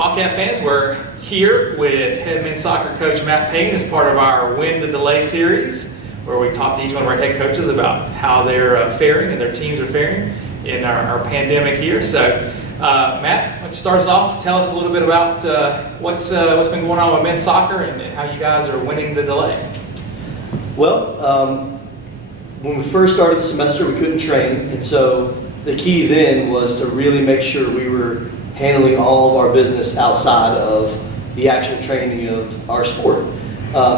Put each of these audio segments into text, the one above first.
Wildcat fans, we're here with head men's soccer coach Matt Payne as part of our Win the DelAY series, where we talk to each one of our head coaches about how they're faring and their teams are faring in our pandemic here. So, Matt, why don't you start us off? Tell us a little bit about what's been going on with men's soccer and how you guys are winning the DelAY. Well, when we first started the semester, we couldn't train, and so the key then was to really make sure we were handling all of our business outside of the actual training of our sport.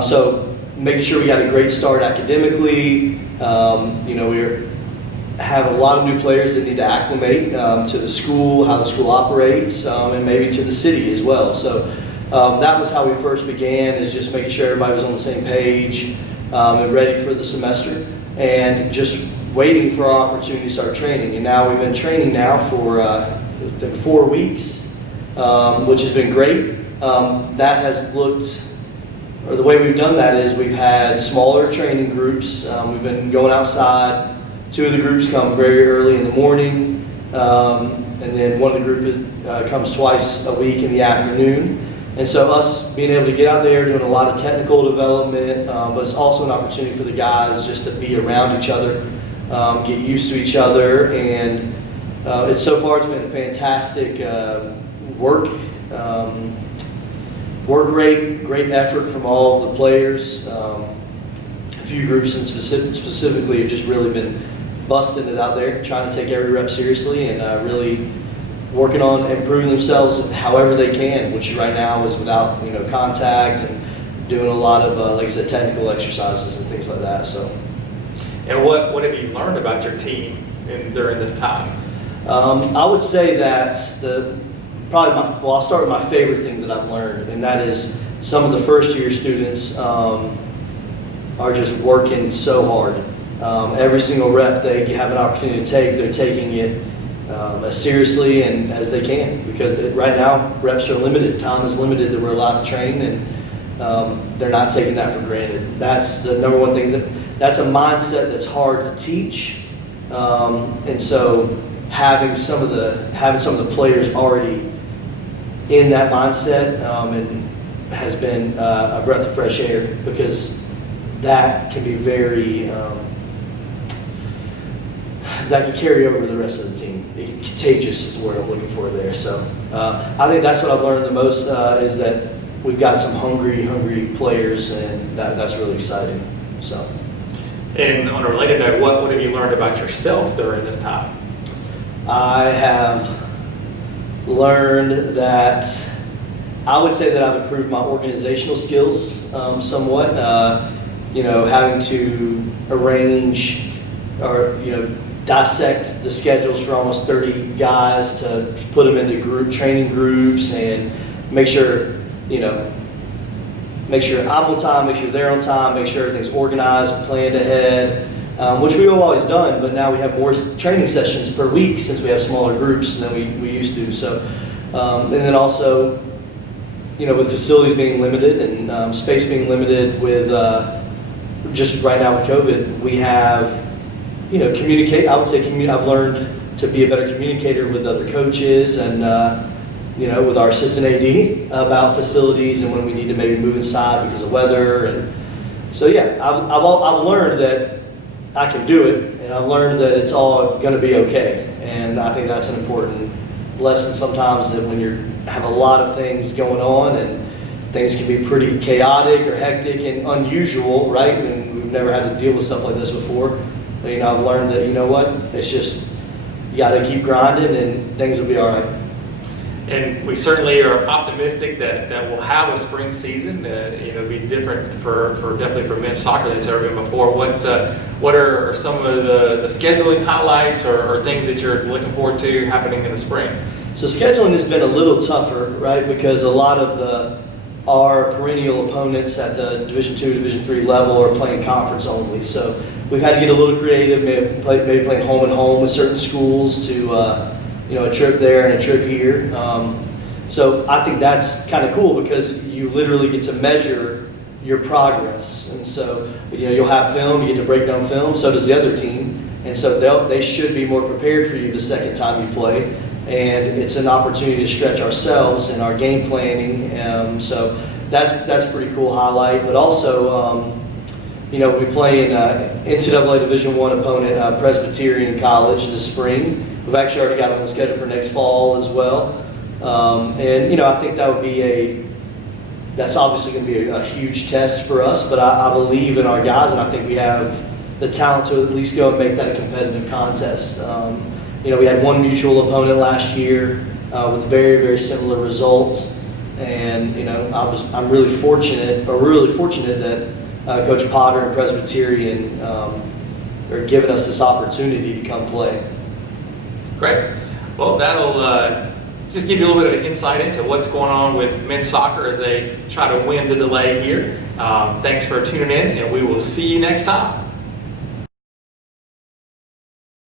So making sure we got a great start academically. We have a lot of new players that need to acclimate to the school, how the school operates, and maybe to the city as well. So that was how we first began, is just making sure everybody was on the same page and ready for the semester, and just waiting for our opportunity to start training. And now we've been training now for 4 weeks, which has been great. That has looked, or the way we've done that is we've had smaller training groups. We've been going outside. 2 of the groups come very early in the morning, and then one of the group comes twice a week in the afternoon. And so us being able to get out there, doing a lot of technical development, but it's also an opportunity for the guys just to be around each other, get used to each other, and so far it's been a fantastic work rate, great effort from all of the players. A few groups and specifically have just really been busting it out there, trying to take every rep seriously, and really working on improving themselves however they can, which right now is without contact, and doing a lot of like I said, technical exercises and things like that. So, and what have you learned about your team during this time? I would say that I'll start with my favorite thing that I've learned, and that is some of the first year students are just working so hard. Every single rep they have an opportunity to take, they're taking it as seriously and as they can, because right now reps are limited, time is limited that we're allowed to train, and they're not taking that for granted. That's the number one thing. That's a mindset that's hard to teach, and so having some of the players already in that mindset has been a breath of fresh air, because that can be very that can carry over to the rest of the team. Contagious is the word I'm looking for there. So I think that's what I've learned the most, is that we've got some hungry players, and that's really exciting. So. And on a related note, what have you learned about yourself during this time? I have learned that I would say that I've improved my organizational skills somewhat. Having to arrange or dissect the schedules for almost 30 guys to put them into training groups, and make sure I'm on time, make sure they're on time, make sure everything's organized, planned ahead, which we've always done, but now we have more training sessions per week since we have smaller groups than we used to. So, and then also, with facilities being limited and space being limited, with just right now with COVID, we have, communicate. I would say I've learned to be a better communicator with other coaches and, with our assistant AD about facilities and when we need to maybe move inside because of weather. And so, yeah, I've learned that I can do it, and I've learned that it's all going to be okay. And I think that's an important lesson sometimes, that when you have a lot of things going on and things can be pretty chaotic or hectic and unusual, right? And we've never had to deal with stuff like this before. But, I've learned that, it's just, you got to keep grinding and things will be all right. And we certainly are optimistic that we'll have a spring season. Be different definitely for men's soccer than it's ever been before. What are some of the scheduling highlights or things that you're looking forward to happening in the spring? So scheduling has been a little tougher, right? Because a lot of our perennial opponents at the Division II, Division III level are playing conference only. So we've had to get a little creative, maybe playing home and home with certain schools to, a trip there and a trip here. So I think that's kind of cool, because you literally get to measure your progress. And so, you'll have film, you get to break down film, so does the other team. And so they should be more prepared for you the second time you play. and it's an opportunity to stretch ourselves in our game planning. So that's pretty cool highlight. But also, we play in NCAA Division I opponent, Presbyterian College this spring. We've actually already got on the schedule for next fall as well. And I think that's obviously going to be a huge test for us, but I believe in our guys, and I think we have the talent to at least go and make that a competitive contest. We had one mutual opponent last year with very, very similar results, and I'm really fortunate that Coach Potter and Presbyterian are giving us this opportunity to come play. Great. Well, that'll just give you a little bit of insight into what's going on with men's soccer as they try to win the DelAY here. Thanks for tuning in, and we will see you next time.